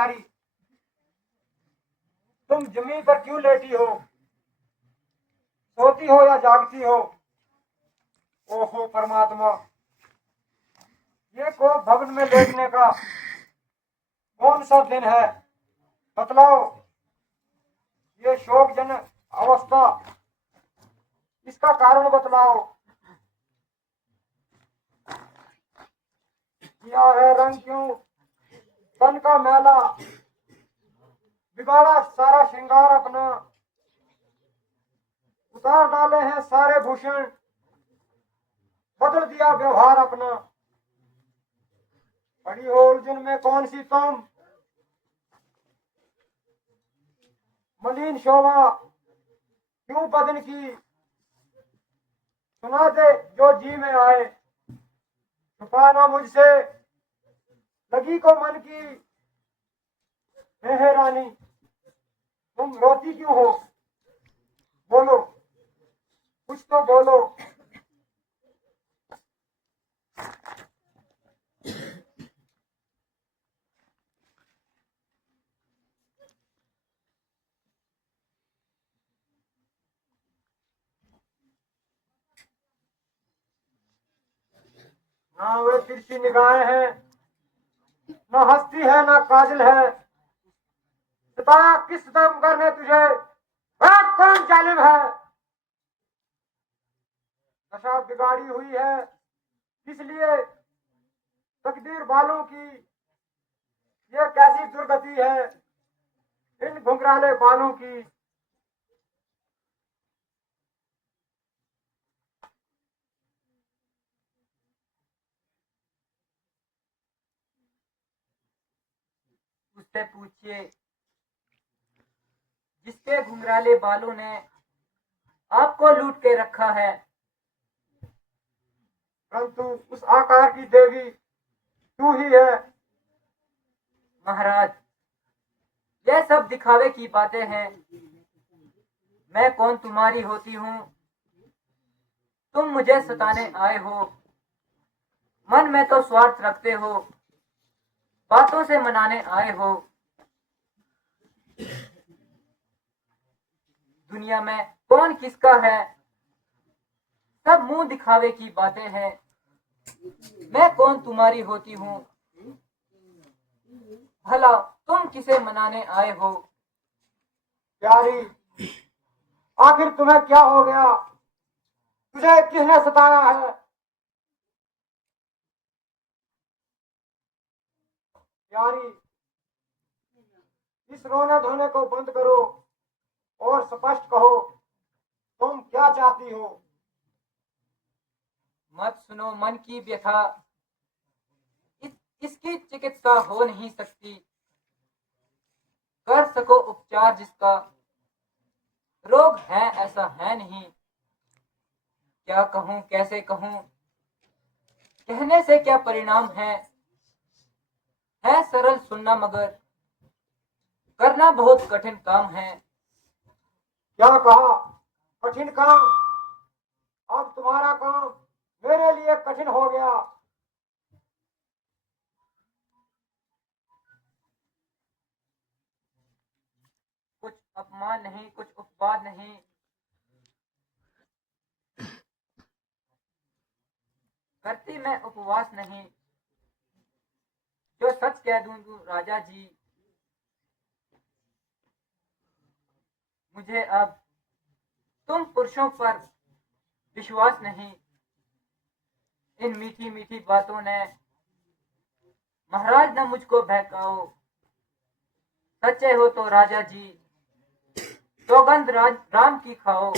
प्यारी, तुम जमीन पर क्यों लेटी हो? सोती हो या जागती हो? ओहो परमात्मा, ये को भवन में लेटने का कौन सा दिन है? बतलाओ। ये शोकजन अवस्था, इसका कारण बतलाओ। किया है रंग क्यों तन का मैला, बिगाड़ा सारा श्रृंगार अपना, उतार डाले हैं सारे भूषण, बदल दिया व्यवहार अपना। पड़ी हो उलझन में कौन सी तुम, मलिन शोभा क्यों बदन की, सुना दे जो जी में आए, छुपाना मुझसे लगी को मन की। हे रानी, तुम रोती क्यों हो? बोलो, कुछ तो बोलो। ना वे तिरछी निगाहें हैं, न हस्ती है न काजल है, सताया किस दम करने तुझे, वह कौन जालिम है? नशा बिगाड़ी हुई है इसलिए तकदीर वालों की, ये कैसी दुर्गति है इन घुंघराले बालों की। उससे पूछिए जिसके घुंघराले बालों ने आपको लूट के रखा है। परंतु उस आकार की देवी तू ही है। महाराज, ये सब दिखावे की बातें हैं। मैं कौन तुम्हारी होती हूँ? तुम मुझे सताने आए हो। मन में तो स्वार्थ रखते हो, बातों से मनाने आए हो। दुनिया में कौन किसका है, सब मुंह दिखावे की बातें हैं। मैं कौन तुम्हारी होती हूँ? भला तुम किसे मनाने आए हो? प्यारी, आखिर तुम्हें क्या हो गया? तुझे किसने सताया है? प्यारी, इस रोने धोने को बंद करो और स्पष्ट कहो तुम क्या चाहती हो। मत सुनो मन की व्यथा, इसकी चिकित्सा हो नहीं सकती। कर सको उपचार जिसका, रोग है ऐसा है नहीं। क्या कहूँ कैसे कहूँ, कहने से क्या परिणाम है सरल सुनना मगर करना बहुत कठिन काम है। क्या कहा? कठिन काम? अब तुम्हारा काम मेरे लिए कठिन हो गया। कुछ अपमान नहीं, कुछ उपवाद नहीं। करती मैं उपवास नहीं, जो सच कह दूं राजा जी। मुझे अब तुम पुरुषों पर विश्वास नहीं। इन मीठी मीठी बातों ने महाराज न मुझको बहकाओ। सच्चे हो तो राजा जी, सौगंध राम की खाओ।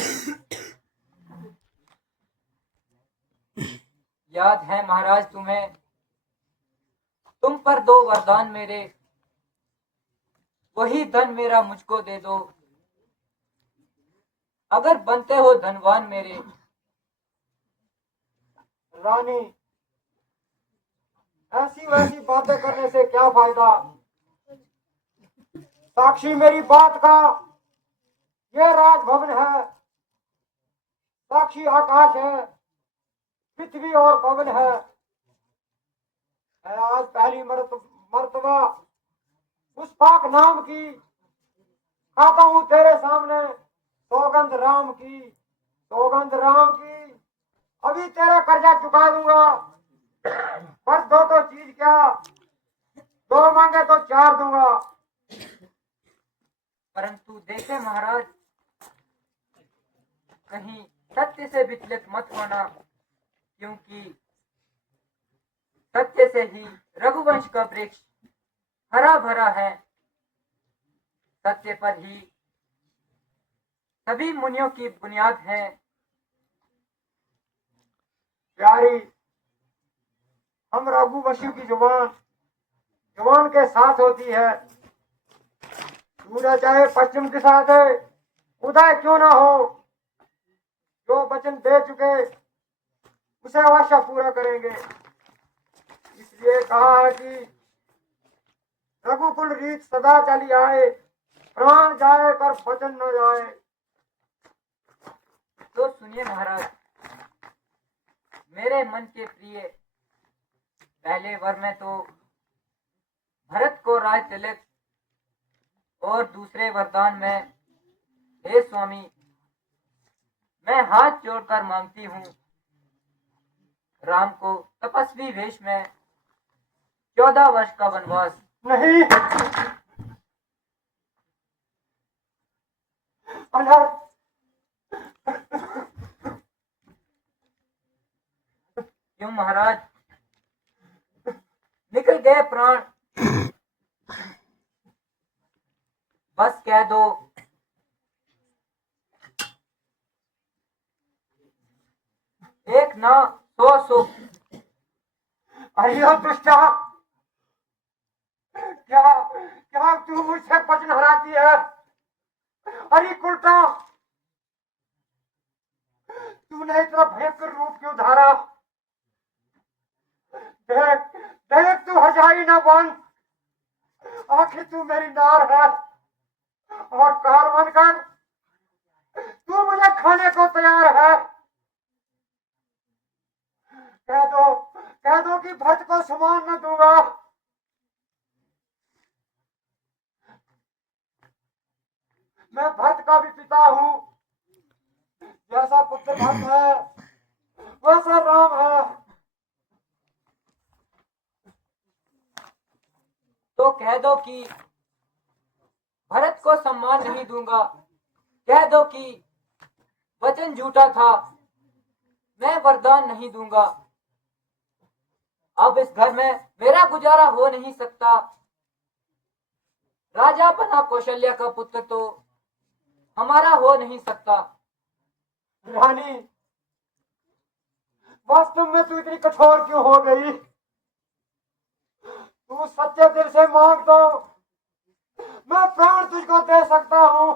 याद है महाराज तुम्हें, तुम पर दो वरदान मेरे, वही धन मेरा मुझको दे दो। अगर बनते हो धनवान मेरे। रानी, ऐसी वैसी बातें करने से क्या फायदा? साक्षी मेरी बात का ये राजभवन है, साक्षी आकाश है, पृथ्वी और पवन है। आज पहली मर्तबा उस पाक नाम की खाता हूं तेरे सामने, सौगंध राम की, सौगंध राम की। अभी तेरा कर्जा चुका दूंगा, पर दो तो चीज क्या, दो मांगे तो चार दूंगा। परंतु देखे महाराज, कहीं सत्य से विचलित मत होना, क्योंकि सत्य से ही रघुवंश का वृक्ष हरा भरा है। सत्य पर ही सभी मुनियों की बुनियाद है। प्यारी, हम रघुवंशी की जुबान जुबान के साथ होती है। सूर्य चाहे पश्चिम दिशा से उदय क्यों ना हो, जो वचन दे चुके उसे अवश्य पूरा करेंगे। इसलिए कहा है कि रघुकुल रीत सदा चली आए, प्राण जाए पर वचन न जाए। तो सुनिए महाराज, मेरे मन के प्रिय, पहले वर में तो भरत को राज तिलक, और दूसरे वरदान में, हे स्वामी, मैं हाथ जोड़कर मांगती हूँ राम को तपस्वी वेश में 14 वर्ष का वनवास। नहीं, अनर्थ, क्यों महाराज, निकल गए प्राण, बस कह दो। एक ना 100 सुख। अरे दुष्टा, क्या क्या तू मुझसे वचन हराती है? अरे उल्टा, तूने इतना भयंकर रूप क्यों धारा? देख देख, तू हजाई ना बन, आखिर तू मेरी नार है, और कार बनकर तू मुझे खाने को तैयार है। कह दो कि भक्त को समान न दूंगा। मैं भक्त का भी पिता हूँ, जैसा पुत्र भक्त है वैसा राम है। तो कह दो कि भरत को सम्मान नहीं दूंगा, कह दो कि वचन झूठा था, मैं वरदान नहीं दूंगा। अब इस घर में मेरा गुजारा हो नहीं सकता। राजा बना कौशल्या का पुत्र तो हमारा हो नहीं सकता। रानी, वास्तव में तू इतनी कठोर क्यों हो गई? तू सच्चे दिल से मांग तो मैं प्राण तुझको दे सकता हूँ।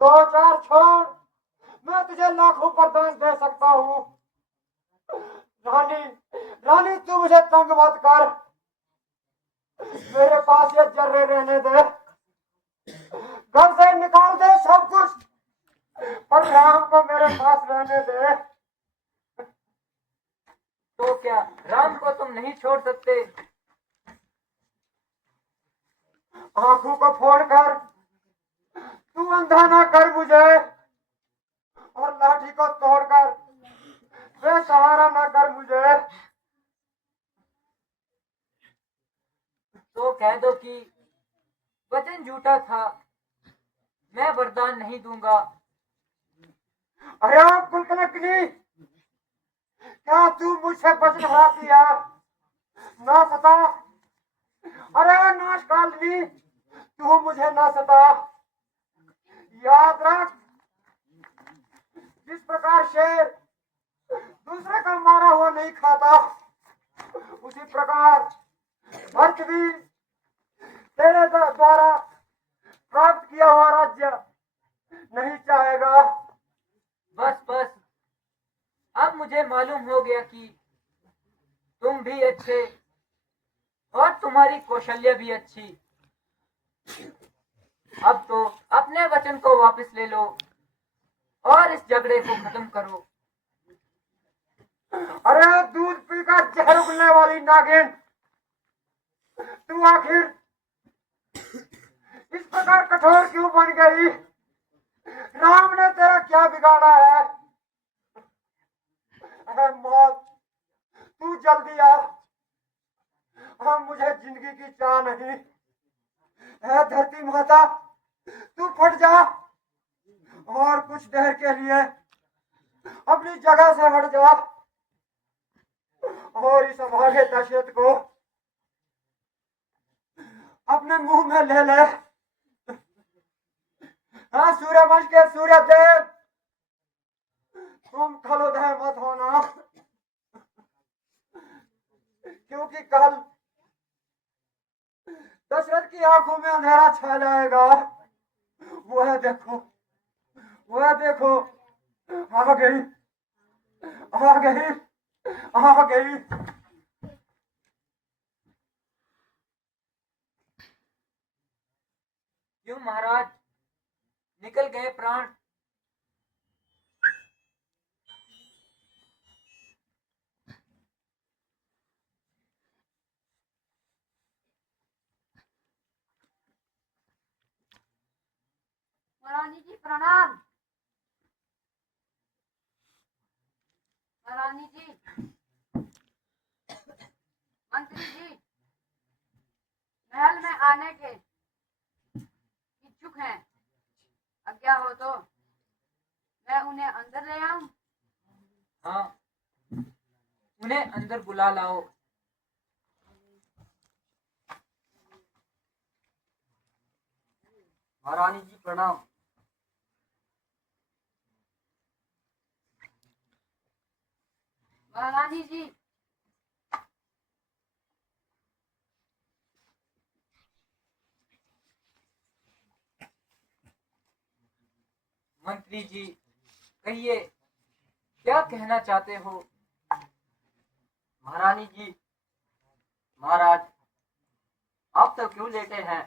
2-4 छोड़, मैं तुझे लाखों वरदान दे सकता हूँ। रानी, रानी, तू मुझे तंग मत कर, मेरे पास ये जर्रे रहने दे, घर से निकाल दे सब कुछ, पर राम को मेरे पास रहने दे। तो क्या राम को तुम नहीं छोड़ सकते? आंखों को फोड़कर तू अंधा ना कर मुझे, और लाठी को तोड़कर बेसहारा ना कर मुझे। तो कह दो कि वचन झूठा था, मैं वरदान नहीं दूंगा। अरे कुलकलकनी, क्या तू मुझसे वचन हराती है? ना सता, अरे नाश कालनी, तू मुझे ना सता। याद रख, जिस प्रकार शेर दूसरे का मारा हुआ नहीं खाता, उसी प्रकार भक्त भी तेरे द्वारा प्राप्त किया हुआ राज्य नहीं चाहेगा। बस बस, अब मुझे मालूम हो गया कि तुम भी अच्छे और तुम्हारी कौशल्या भी अच्छी। अब तो अपने वचन को वापस ले लो और इस झगड़े को खत्म करो। अरे दूध पीकर जहर उगलने वाली नागिन, तू आखिर इस प्रकार कठोर क्यों बन गई? राम ने तेरा क्या बिगाड़ा है? मौत, तू जल्दी आ। मुझे जिंदगी की चाह नहीं है। धरती माता, तू फट जा और कुछ देर के लिए अपनी जगह से हट जा और इस अभागे दशरथ को अपने मुंह में ले ले। हाँ, सूर्यवंश के सूर्यदेव, तुम खलोदय मत होना, क्योंकि कल दशरथ की आंखों में अंधेरा छा जाएगा। वह देखो, वह देखो, आ गई, आ गई, आ गई। क्यों महाराज, निकल गए प्राण? महारानी जी प्रणाम। महारानी जी, मंत्री जी महल में आने के इच्छुक हैं। आज्ञा हो तो मैं उन्हें अंदर ले आऊं? हाँ, उन्हें अंदर बुला लाओ। महारानी जी प्रणाम। महारानी जी, मंत्री जी, कहिए, क्या कहना चाहते हो? महारानी जी, महाराज, आप तो क्यों लेटे हैं?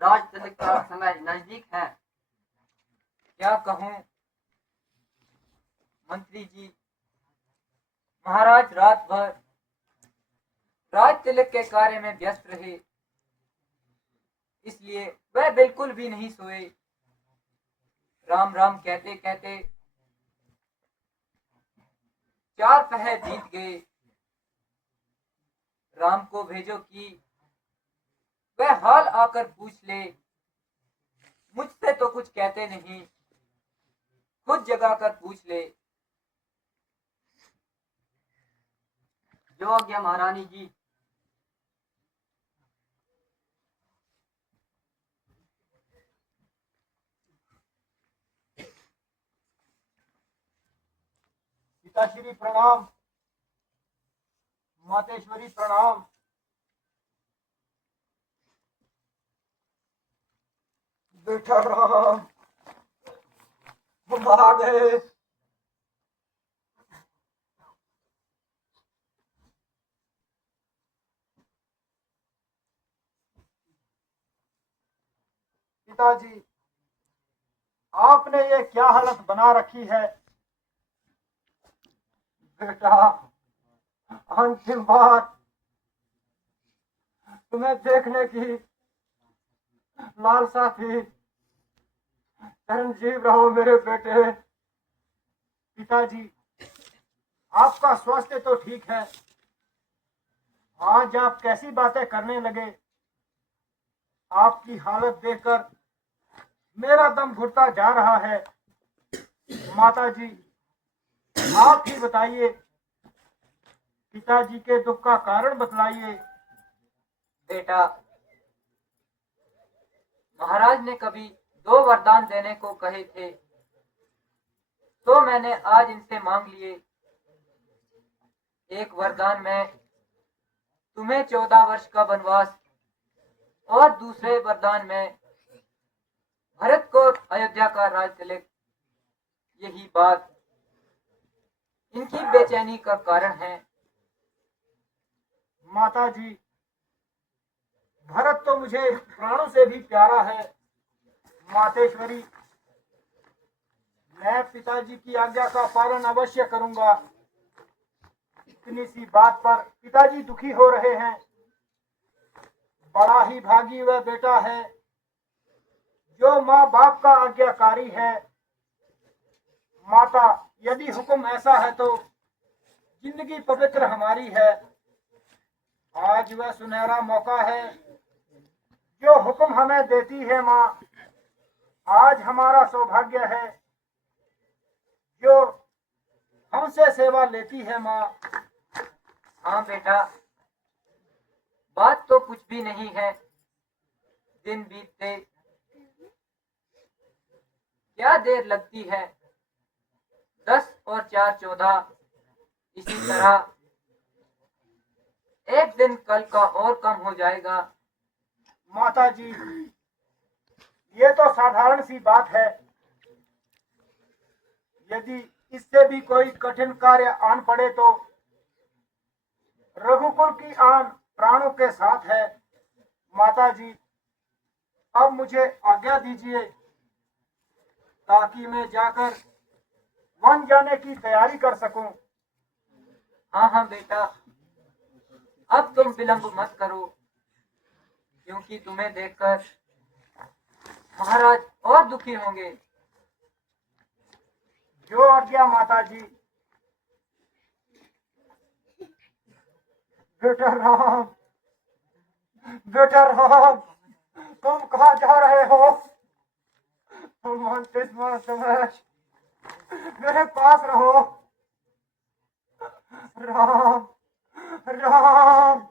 राज तिलक का समय नजदीक है। क्या कहूं मंत्री जी, महाराज रात भर राज तिलक के कार्य में व्यस्त रहे, इसलिए वह बिल्कुल भी नहीं सोए। राम राम कहते कहते 4 पहर बीत गए। राम को भेजो कि वह हाल आकर पूछ ले। मुझसे तो कुछ कहते नहीं, खुद जगा कर पूछ ले। जो आज्ञा महारानी जी। पिताश्री प्रणाम, मातेश्वरी प्रणाम। बेटा राम, हम आ गए। पिताजी, आपने ये क्या हालत बना रखी है? बेटा, अंतिम बार तुम्हें देखने की लालसा थी। चिरंजीव रहो मेरे बेटे। पिताजी, आपका स्वास्थ्य तो ठीक है। आज आप कैसी बातें करने लगे? आपकी हालत देखकर मेरा दम घुटता जा रहा है। माता जी, आप ही बताइए, पिताजी के दुख का कारण बतलाइए। बेटा, महाराज ने कभी 2 वरदान देने को कहे थे, तो मैंने आज इनसे मांग लिए। एक वरदान में तुम्हें 14 वर्ष का वनवास और दूसरे वरदान में भरत को अयोध्या का राज तिलक। यही बात इनकी बेचैनी का कारण है। माता जी, भरत तो मुझे प्राणों से भी प्यारा है। मातेश्वरी, मैं पिताजी की आज्ञा का पालन अवश्य करूंगा। इतनी सी बात पर पिताजी दुखी हो रहे हैं। बड़ा ही भागी वह बेटा है जो माँ बाप का आज्ञाकारी है। माता, यदि हुक्म ऐसा है तो जिंदगी पवित्र हमारी है। आज वह सुनहरा मौका है जो हुक्म हमें देती है माँ। आज हमारा सौभाग्य है जो हमसे सेवा लेती है माँ। हाँ बेटा, बात तो कुछ भी नहीं है। दिन बीतते क्या देर लगती है, 10 और 4 14। इसी तरह एक दिन कल का और कम हो जाएगा। माता जी, ये तो साधारण सी बात है। यदि इससे भी कोई कठिन कार्य आन पड़े तो रघुकुल की आन प्राणों के साथ है। माता जी, अब मुझे आज्ञा दीजिए ताकि मैं जाकर वन जाने की तैयारी कर सकूं। हाँ हाँ बेटा, अब तुम विलंब मत करो, क्योंकि तुम्हें देखकर महाराज और दुखी होंगे। जो आज्ञा माता जी। बेटा राम, बेटा राम, तुम कहाँ जा रहे हो? तुम अंतिम समय मेरे पास रहो। राम, राम।